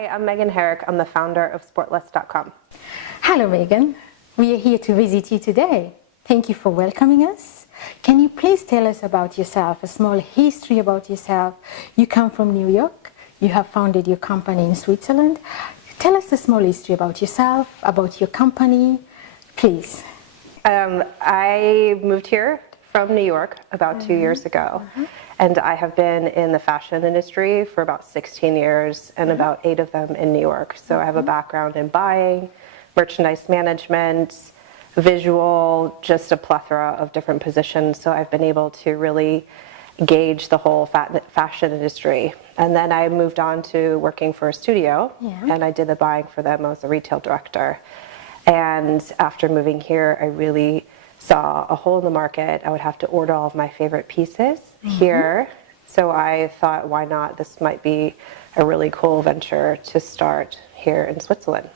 Hi, I'm Megan Herak. I'm the founder of Sportles.com. Hello, Megan. We are here to visit you today. Thank you for welcoming us. Can you please tell us about yourself, a small history about yourself? You come from New York. You have founded your company in Switzerland. Tell us a small history about yourself, about your company, please. I moved here from New York about 2 years ago. And I have been in the fashion industry for about 16 years and about 8 of them in New York. So I have a background in buying, merchandise management, visual, just a plethora of different positions. So I've been able to really gauge the whole fashion industry. And then I moved on to working for a studio, and I did the buying for them. I was a retail director. And after moving here, I really saw a hole in the market. I would have to order all of my favorite pieces here. So I thought, why not? This might be a really cool venture to start here in Switzerland.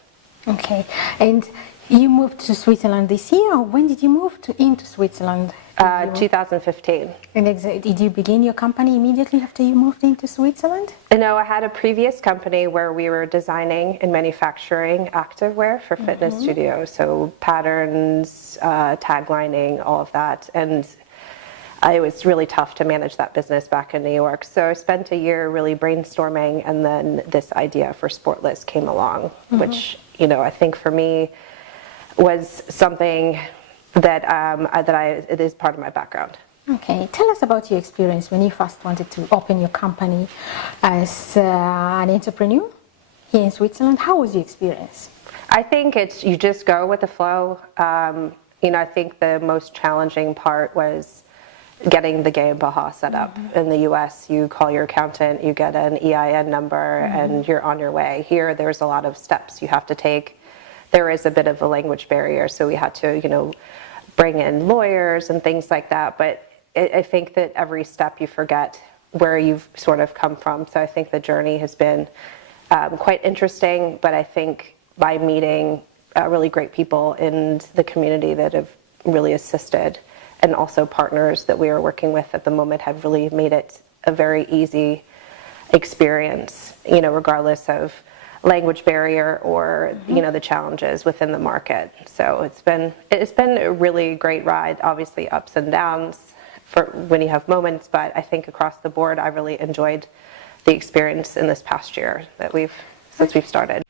Okay. And you moved to Switzerland this year, or when did you move into Switzerland? 2015. And did you begin your company immediately after you moved into Switzerland? No, I had a previous company where we were designing and manufacturing activewear for fitness studios. So patterns, taglining, all of that. And it was really tough to manage that business back in New York. So I spent a year really brainstorming, and then this idea for Sportles came along, which, you know, I think for me was something that it is part of my background. Okay, tell us about your experience when you first wanted to open your company as an entrepreneur here in Switzerland. How was your experience? I think you just go with the flow. You know, I think the most challenging part was getting the GmbH set up. In the US, you call your accountant, you get an EIN number, and you're on your way. Here, there's a lot of steps you have to take. There is a bit of a language barrier, so we had to, you know, bring in lawyers and things like that. But I think that every step you forget where you've sort of come from. So I think the journey has been quite interesting, but I think by meeting really great people in the community that have really assisted, and also partners that we are working with at the moment, have really made it a very easy experience, you know, regardless of language barrier or you know, the challenges within the market. So it's been a really great ride. Obviously ups and downs for when you have moments, but I think across the board I really enjoyed the experience in this past year that since we've started.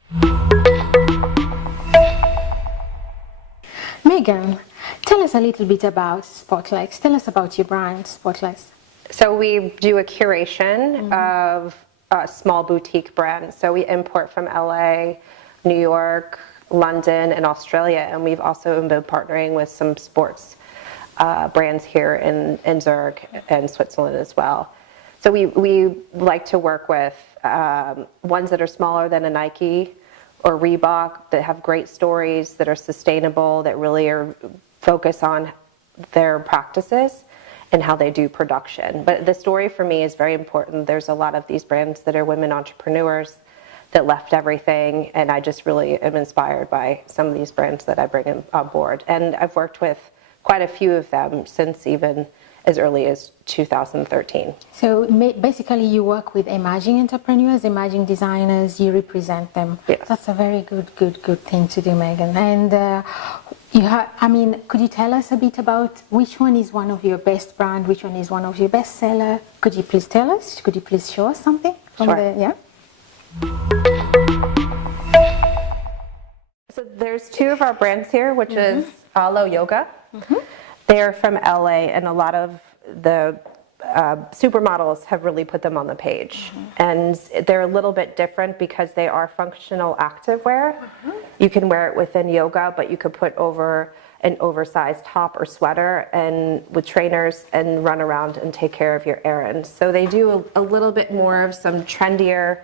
Megan, tell us a little bit about Sportles. Tell us about your brand, Sportles. So we do a curation of small boutique brands. So we import from LA, New York, London, and Australia. And we've also been partnering with some sports brands here in Zurich and Switzerland as well. So we like to work with ones that are smaller than a Nike or Reebok, that have great stories, that are sustainable, that really are focused on their practices and how they do production. But the story for me is very important. There's a lot of these brands that are women entrepreneurs that left everything, and I just really am inspired by some of these brands that I bring on board. And I've worked with quite a few of them since even as early as 2013. So basically you work with emerging entrepreneurs, emerging designers, you represent them. Yes. That's a very good thing to do, Megan. And could you tell us a bit about which one is one of your best brand, which one is one of your best seller? Could you please tell us? Could you please show us something from So there's 2 of our brands here, which is Alo Yoga. They're from LA, and a lot of the supermodels have really put them on the page. And they're a little bit different because they are functional activewear. You can wear it within yoga, but you could put over an oversized top or sweater and with trainers and run around and take care of your errands. So they do a little bit more of some trendier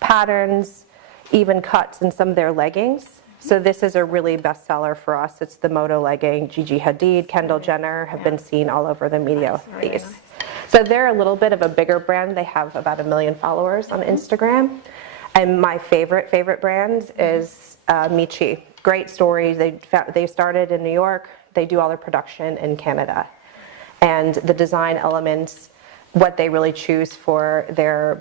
patterns, even cuts in some of their leggings. So this is a really bestseller for us. It's the Moto legging. Gigi Hadid, Kendall Jenner have been seen all over the media with these. Nice. So they're a little bit of a bigger brand. They have about 1 million followers on Instagram. And my favorite brand is Michi. Great story. They started in New York. They do all their production in Canada. And the design elements, what they really choose for their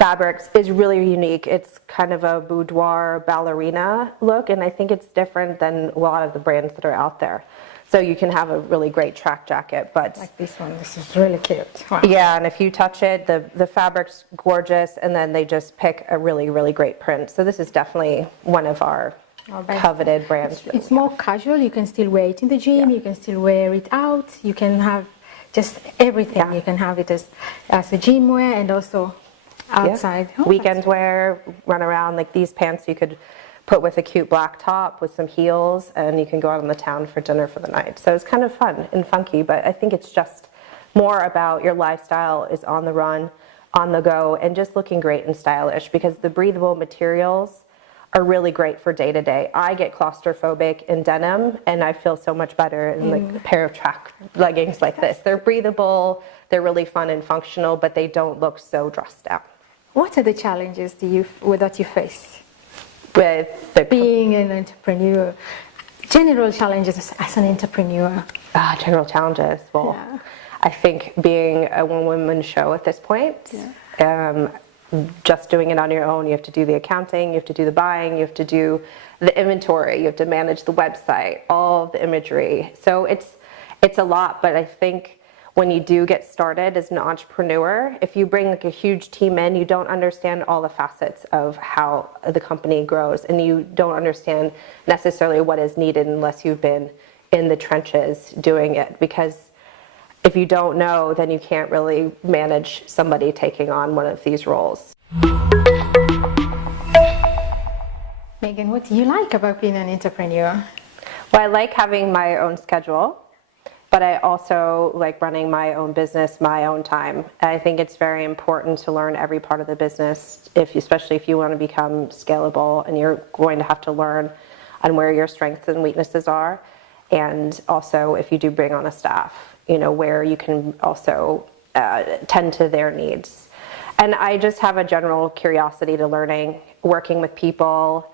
fabrics is really unique. It's kind of a boudoir ballerina look, and I think it's different than a lot of the brands that are out there. So you can have a really great track jacket, but Like this one, this is really cute. Wow. yeah, and if you touch it, the fabric's gorgeous, and then they just pick a really, really great print. So this is definitely one of our coveted brands. It's more casual. You can still wear it in the gym. Yeah. You can still wear it out. You can have just everything. Yeah. You can have it as a gym wear and also outside. Yeah. Oh, Weekend wear, run around. Like these pants you could put with a cute black top with some heels, and you can go out on the town for dinner for the night. So it's kind of fun and funky, but I think it's just more about your lifestyle is on the run, on the go, and just looking great and stylish, because the breathable materials are really great for day to day. I get claustrophobic in denim, and I feel so much better in like a pair of track leggings like this. They're breathable, they're really fun and functional, but they don't look so dressed down. What are the challenges that you face With the being an entrepreneur? General challenges as an entrepreneur. general challenges, well, Yeah. I think being a one-woman show at this point, just doing it on your own, you have to do the accounting, you have to do the buying, you have to do the inventory, you have to manage the website, all of the imagery. So it's a lot, but I think when you do get started as an entrepreneur, if you bring like a huge team in, you don't understand all the facets of how the company grows, and you don't understand necessarily what is needed unless you've been in the trenches doing it, because if you don't know, then you can't really manage somebody taking on one of these roles. Megan, what do you like about being an entrepreneur? Well, I like having my own schedule, but I also like running my own business, my own time. I think it's very important to learn every part of the business, especially if you want to become scalable, and you're going to have to learn on where your strengths and weaknesses are. And also, if you do bring on a staff, where you can also tend to their needs. And I just have a general curiosity to learning, working with people,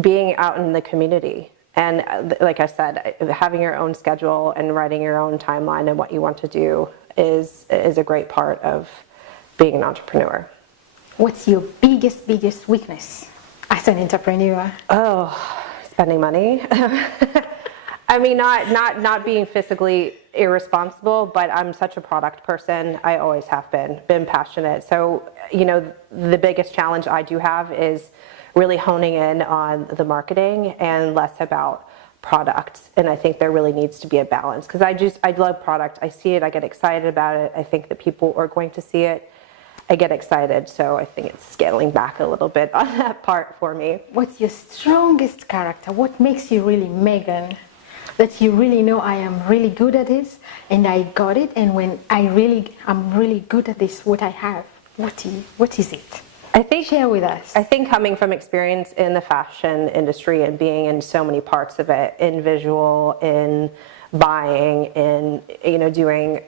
being out in the community. And like I said, having your own schedule and writing your own timeline and what you want to do is a great part of being an entrepreneur. What's your biggest weakness as an entrepreneur? Oh, spending money. I mean, not being physically irresponsible, but I'm such a product person. I always have been passionate. So, the biggest challenge I do have is really honing in on the marketing and less about product. And I think there really needs to be a balance, because I love product. I see it, I get excited about it. I think that people are going to see it. I get excited. So I think it's scaling back a little bit on that part for me. What's your strongest character? What makes you really Megan? That you really know, I am really good at this, and I got it, and when I'm really good at this, what I have, what is it? I think, share with us. I think coming from experience in the fashion industry and being in so many parts of it, in visual, in buying, in doing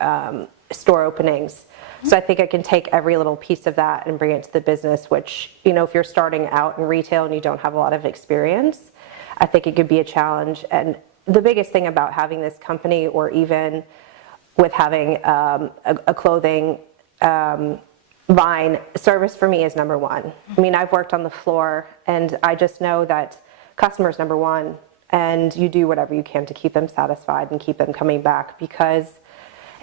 store openings. So I think I can take every little piece of that and bring it to the business, which, if you're starting out in retail and you don't have a lot of experience, I think it could be a challenge. And the biggest thing about having this company, or even with having a clothing line, service for me is number one. I mean, I've worked on the floor, and I just know that customer's number one, and you do whatever you can to keep them satisfied and keep them coming back, because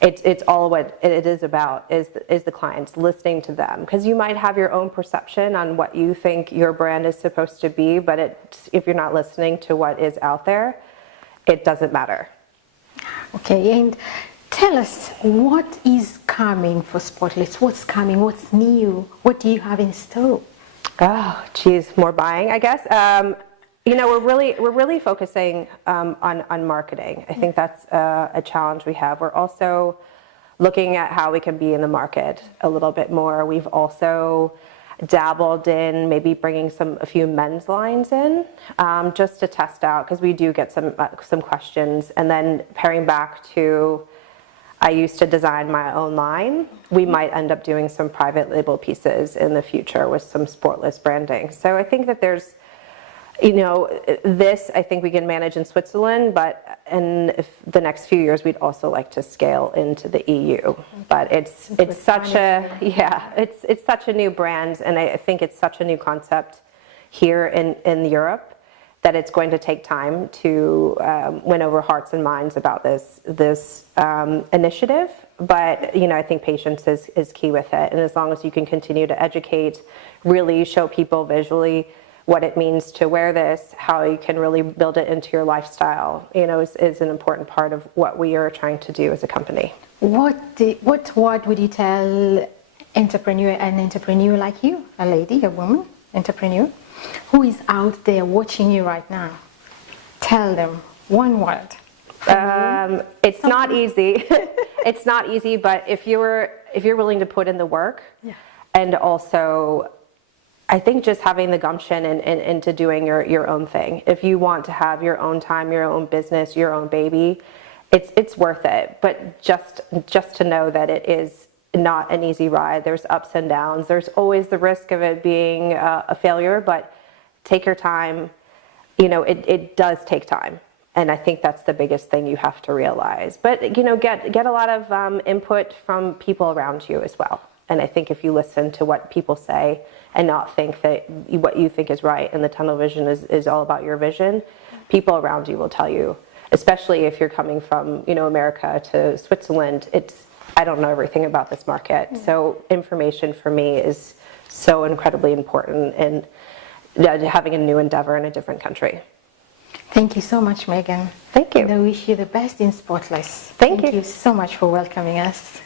it's all what it is about is the clients, listening to them, because you might have your own perception on what you think your brand is supposed to be, but if you're not listening to what is out there, it doesn't matter. Okay, and tell us, what is coming for Sportles? What's coming? What's new? What do you have in store? Oh, geez, more buying, I guess. We're really focusing on marketing. I think that's a challenge we have. We're also looking at how we can be in the market a little bit more. We've also dabbled in maybe bringing a few men's lines in, just to test out, because we do get some questions. And then pairing back to, I used to design my own line. We might end up doing some private label pieces in the future with some Sportles branding. So I think that there's This I think we can manage in Switzerland, but in the next few years we'd also like to scale into the EU. But it's such a new brand, and I think it's such a new concept here in Europe that it's going to take time to win over hearts and minds about this initiative. But I think patience is key with it, and as long as you can continue to educate, really show people visually what it means to wear this, how you can really build it into your lifestyle, is an important part of what we are trying to do as a company. What would you tell an entrepreneur like you, a lady, a woman, entrepreneur, who is out there watching you right now? Tell them one word. It's not easy. It's not easy, but if you're willing to put in the work, and also I think just having the gumption into doing your own thing. If you want to have your own time, your own business, your own baby, it's worth it. But just to know that it is not an easy ride. There's ups and downs. There's always the risk of it being a failure, but take your time. It does take time. And I think that's the biggest thing you have to realize. But, get a lot of input from people around you as well. And I think if you listen to what people say and not think that what you think is right and the tunnel vision is all about your vision, people around you will tell you, especially if you're coming from, America to Switzerland, I don't know everything about this market. So information for me is so incredibly important in having a new endeavor in a different country. Thank you so much, Megan. Thank you. And I wish you the best in Sportles. Thank you. Thank you so much for welcoming us.